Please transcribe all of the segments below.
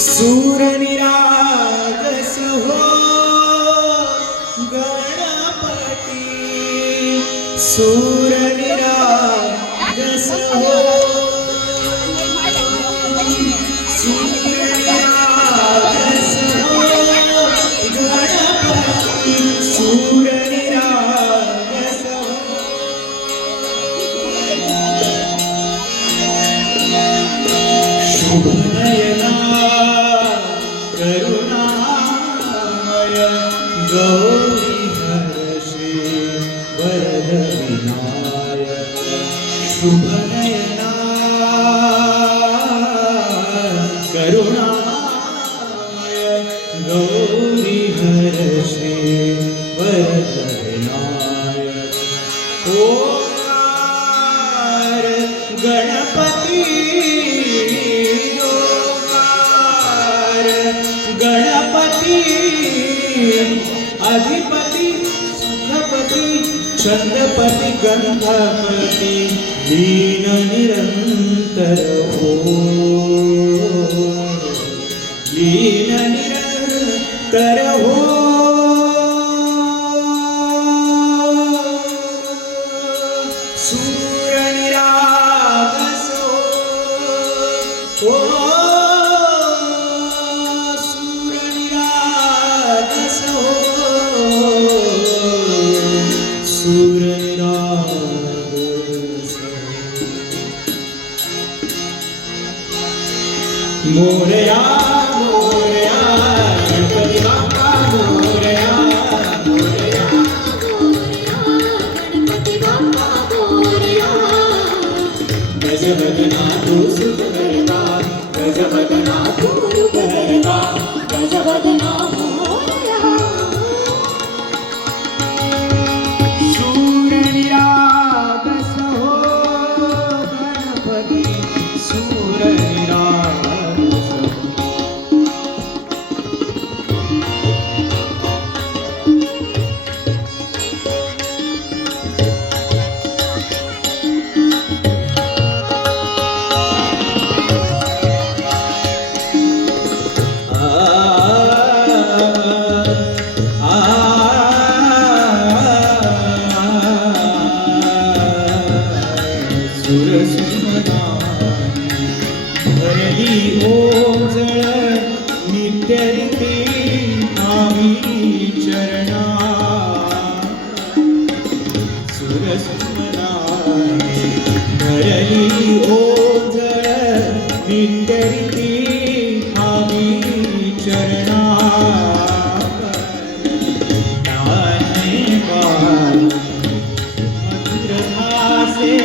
सूर निरागस हो गणपती, सूर निरागस हो, सूर निरागस हो गणपती, सूर निरागस हो. शुभ नयना करुणामय गौरी हर्षे वरद विनायक. शुभ नयना करुणामय गौरी हर्षे वरद विनायक. ओंकार गणपती गणपती अधिपति सुखपति छंदपति गंधपति दीन निरंतर हो, दीन निरंतर हो. सूर निरागस हो, सूर निरागस. मोरया मोरया गणपती बाप्पा मोरया, मोरया गणपती बाप्पा मोरया. गजवदना तू सुख करता, गजवदना तू रूप करता, गजवदना मोरया. सूर निरागस हो गणपती, सूर निरागस हो. भरली ओझळ नित्यरिती आम्ही चरणा, सुरसुमनाने भरली ओझळ नित्यरिती आम्ही चरणा. मधुरभासे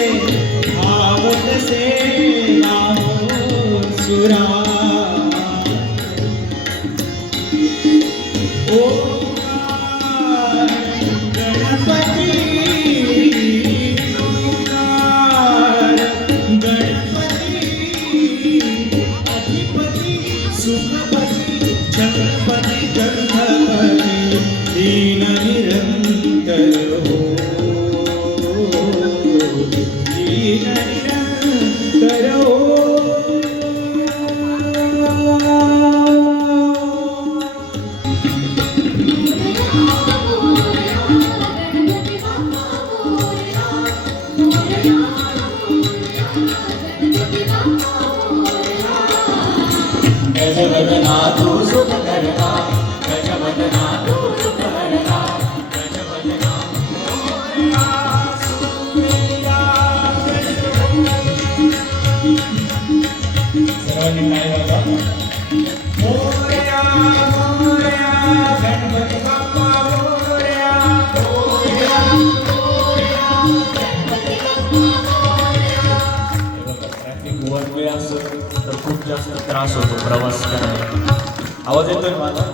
भावतसे सुरा. ओंकार गणपती, ओंकार गणपती अधिपति सुखपति छत्रपति गंधपति दीन निरंतर हो, दीन निरंतर हो. गजवदना तू सुख करता, गजवदना तू सुख करता, गजवदना मोरया. सर्वांनी काय गाता? Morya Morya Ganpati Bappa Morya, Morya Morya Ganpati Bappa Morya. Traffic one way असेल तर खूप जास्त त्रास होतो प्रवास करायला. आवाज येतोय माझा?